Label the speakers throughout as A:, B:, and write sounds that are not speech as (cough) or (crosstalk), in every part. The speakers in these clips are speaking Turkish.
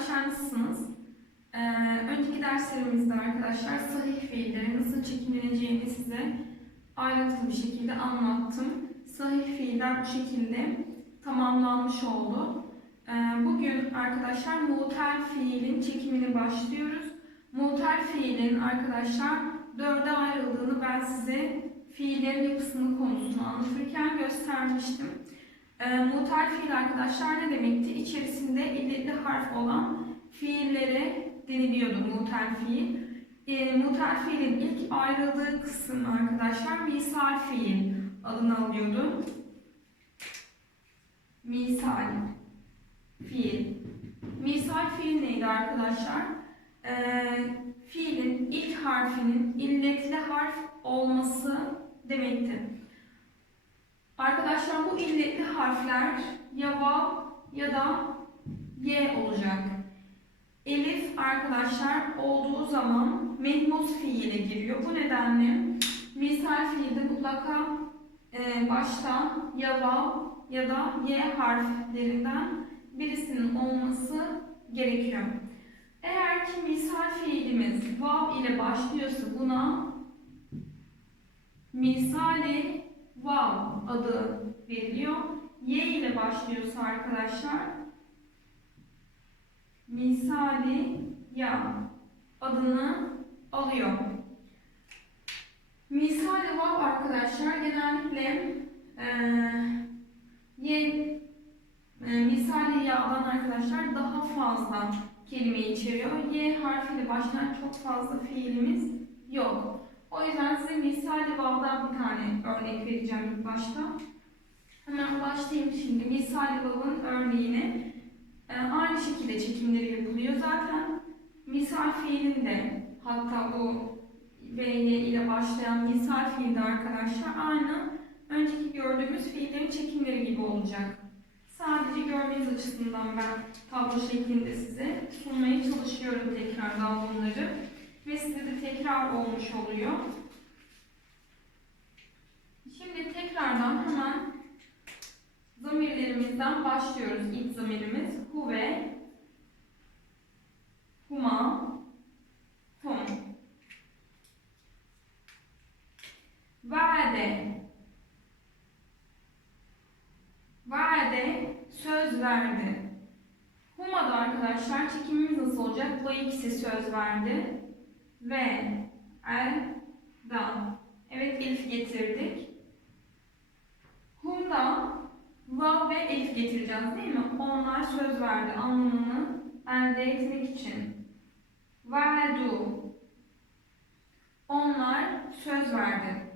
A: arkadaşlar nasılsınız? Ee, önceki derslerimizde arkadaşlar sahih fiillerin nasıl çekimleneceğini size ayrıntılı bir şekilde anlattım. Sahih fiiller bu şekilde tamamlanmış oldu. Ee, bugün arkadaşlar muhtel fiilin çekimini başlıyoruz. Muhtel fiilin arkadaşlar dörde ayrıldığını ben size fiillerin yapısını konusunu anlatırken göstermiştim. E, muhtel fiil arkadaşlar ne demekti? İçerisinde illetli harf olan fiillere deniliyordu muhtel fiil. E, muhtel fiilin ilk ayrıldığı kısım arkadaşlar misal fiil adını alıyordu. Misal fiil. Misal fiil neydi arkadaşlar? E, fiilin ilk harfinin illetli harf olması demekti. Arkadaşlar bu illetli harfler ya vav ya da y olacak. Elif arkadaşlar olduğu zaman mehmus fiile giriyor. Bu nedenle misal fiilde mutlaka e, başta ya vav ya da y harflerinden birisinin olması gerekiyor. Eğer ki misal fiilimiz vav ile başlıyorsa buna misali vav adı veriliyor. Y ile başlıyorsa arkadaşlar misali ya adını alıyor. Misali vav arkadaşlar genellikle eee y e, misali ya'dan arkadaşlar daha fazla kelime içeriyor. Y harfiyle başlayan çok fazla fiilimiz yok. O yüzden size misali vav'dan bir tane örnek vereceğim ilk başta. Hemen başlayayım şimdi. Misali vav'ın örneğini e, aynı şekilde çekimleri yapılıyor. Zaten misal fiilin de hatta bu VY ile başlayan misal fiilde arkadaşlar aynı önceki gördüğümüz fiillerin çekimleri gibi olacak. Sadece görmeniz açısından ben tablo şeklinde size sunmaya çalışıyorum tekrardan bunları ve size de tekrar olmuş oluyor. Şimdi tekrardan hemen zamirlerimizden başlıyoruz. İlk zamirimiz huve, huma, hum. Vaade. Vaade söz verdi. Huma'da arkadaşlar çekimimiz nasıl olacak? Bu ikisi söz verdi. Ve el da. Evet elif getirdik. Hum'da vav ve elif getireceğiz değil mi? Onlar söz verdi anlamını elde etmek için. Verdu. Onlar söz verdi.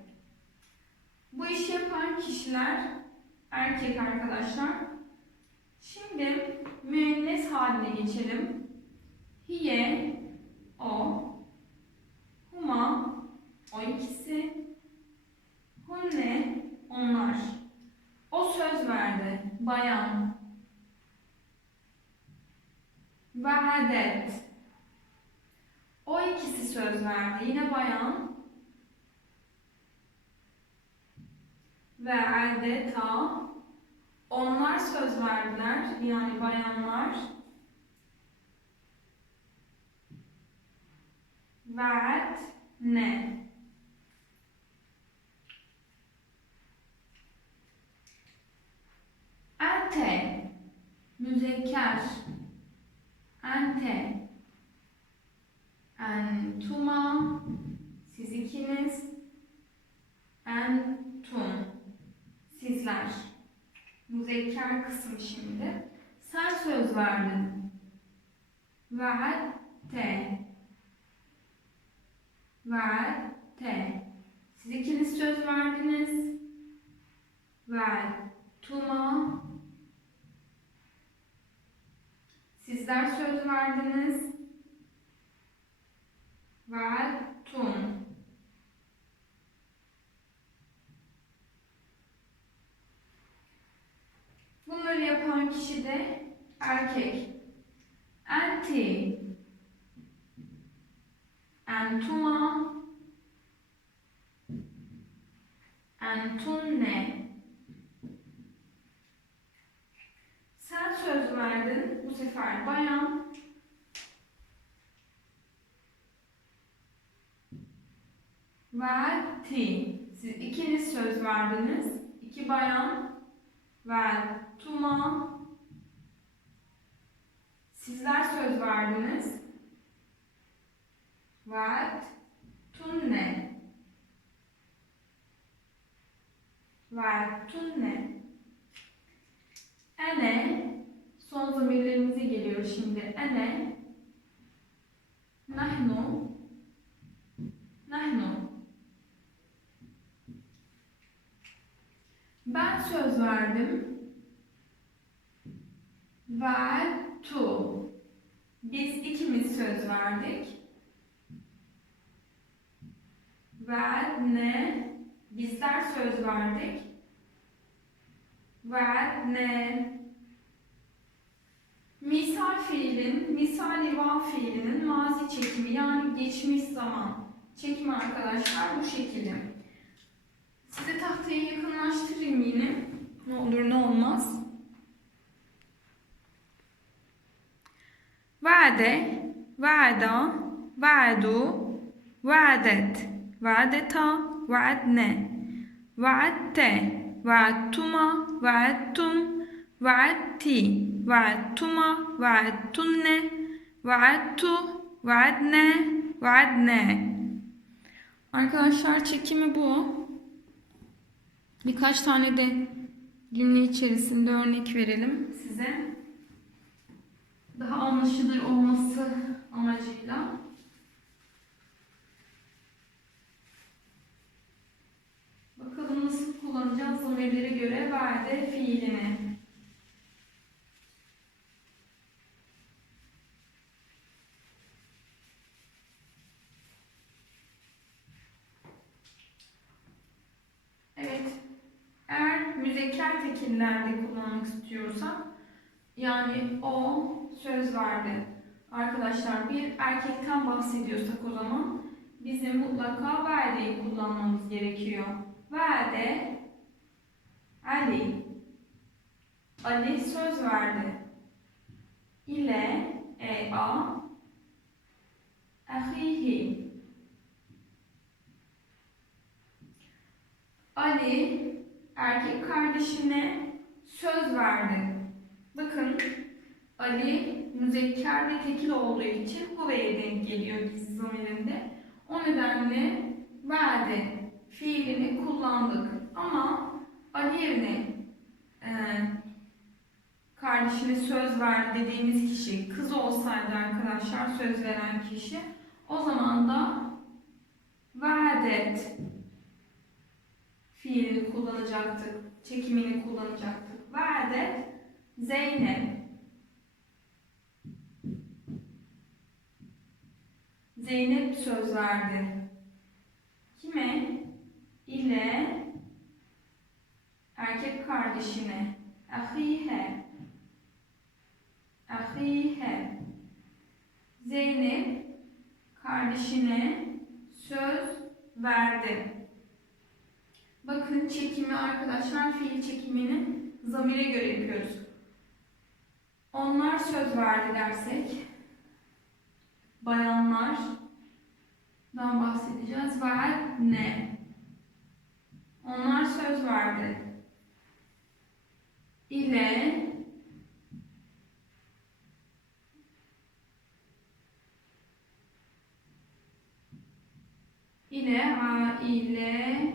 A: Bu işi yapan kişiler erkek arkadaşlar. Şimdi müennes haline geçelim. Hiye, o, huma, o ikisi, hunne, onlar. O söz verdi, bayan. Vaadet. O ikisi söz verdi, yine bayan. Ve adeta onlar söz verdiler, yani bayanlar. Vaat ne? Ente müzekker ente entuma siz ikiniz entum sizler. Müzekker kısmı şimdi. Sen söz verdin. Vaatte vaatte siz ikiniz söz verdiniz. Tuma Sizler söz verdiniz. Vertum. Bunları yapan kişi de erkek. Enti, entuma, entunne. Sen söz verdin, bu sefer bayan. Verti. Siz ikiniz söz verdiniz. İki bayan. Verti vertuma. Sizler söz verdiniz. Vert tunne. Vertunne. Ene son zamirlerimize geliyor şimdi. Ene nahnu nahnu Ben söz verdim. Vertu. Biz ikimiz söz verdik. Ver ne? Bizler söz verdik. Ver ne? Misal fiilin, misali va fiilinin mazi çekimi yani geçmiş zaman çekimi arkadaşlar bu şekilde. Size tahtayı yakınlaştırayım yine. Ne olur ne olmaz. Vade, vada, vadu, vadet, vadeta, vadne, vatte, vattuma, vattum, vatti, vattuma, vattunne, vattu, vadne, vadne. Arkadaşlar çekimi bu. Birkaç tane de cümle içerisinde örnek verelim size. Daha anlaşılır olması amacıyla. Bakalım nasıl kullanacağız zamirlere göre verdi fiilini. Evet, eğer müzekker tekillerde kullanmak istiyorsak, yani o söz verdi. Arkadaşlar bir erkekten bahsediyorsak o zaman bizim mutlaka verdeyi kullanmamız gerekiyor. Verde, Ali. Ali söz verdi. İle, e, a, ahihi. Ali erkek kardeşine söz verdi. Bakın Ali müzekker ve tekil olduğu için huveye denk geliyor gizli zamirinde. O nedenle verdi fiilini kullandık. Ama Ali yerine e, kardeşine söz verdi dediğimiz kişi kız olsaydı arkadaşlar söz veren kişi o zaman da verdet fiilini kullanacaktık. Çekimini kullanacaktık. Verdet Zeynep. Zeynep söz verdi. Kime? İle erkek kardeşine. Ahihe. Ahihe. Zeynep kardeşine söz verdi. Bakın çekimi arkadaşlar fiil çekimini zamire göre yapıyoruz. Onlar söz verdi dersek bayanlardan bahsedeceğiz. Ver ne? Onlar söz verdi. İle ile aile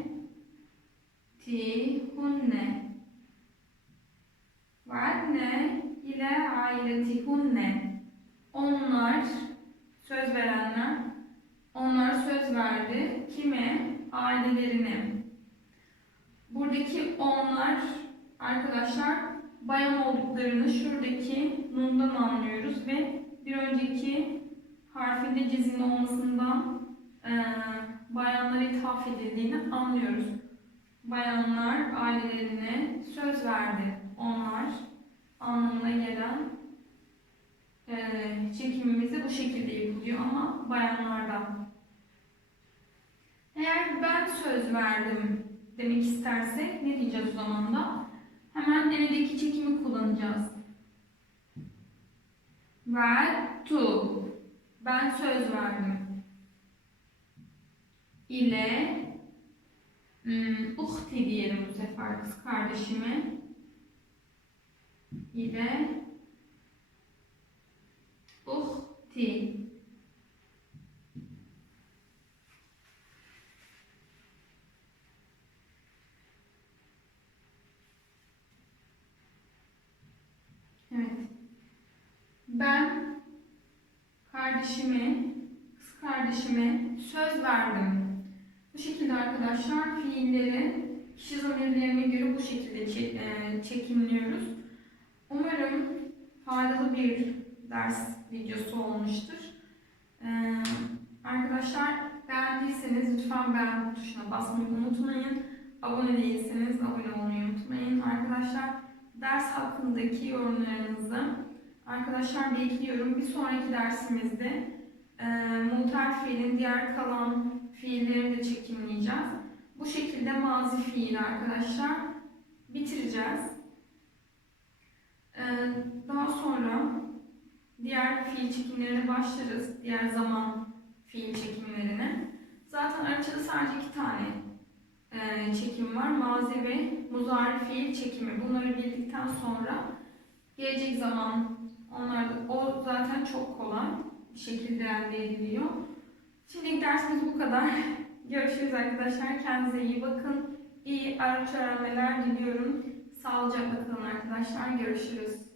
A: tihunne Vadne ile ailetihunne Onlar söz verenler onlar söz verdi kime? Ailelerine. Buradaki onlar arkadaşlar bayan olduklarını şuradaki nundan anlıyoruz ve bir önceki harfinde cezimli olmasından e, bayanlara ithaf edildiğini anlıyoruz. Bayanlar ailelerine söz verdi. Onlar anlamına gelen e, çekimimiz bu şekilde yapılıyor ama bayanlarda. Eğer ben söz verdim demek istersek ne diyeceğiz o zaman da? Hemen eldeki çekimi kullanacağız. Ver tu. Ben söz verdim. İle uhti diyelim bu sefer kız kardeşimi ile uhti Evet. Ben kardeşime, kız kardeşime söz verdim. Bu şekilde arkadaşlar fiilleri kişi zamirlerine göre bu şekilde çe- e, çekimliyoruz. Umarım faydalı bir ders videosu olmuştur. Ee, arkadaşlar beğendiyseniz lütfen beğen tuşuna basmayı unutmayın. Abone değilseniz abone olmayı unutmayın. Arkadaşlar ders hakkındaki yorumlarınızı arkadaşlar bekliyorum. Bir sonraki dersimizde e, muhtar fiilin diğer kalan fiillerini de çekimleyeceğiz. Bu şekilde mazi fiil arkadaşlar bitireceğiz. E, daha sonra diğer fiil çekimlerine başlarız. Diğer zaman fiil çekimlerine. Zaten Arapçada sadece iki tane e, çekim var. Mazi ve muzari fiil çekimi. Bunları bildikten sonra gelecek zaman onlar o zaten çok kolay bir şekilde elde ediliyor. Şimdilik dersimiz bu kadar. (laughs) Görüşürüz arkadaşlar. Kendinize iyi bakın. İyi Arapça öğrenmeler diliyorum. Sağlıcakla kalın arkadaşlar. Görüşürüz.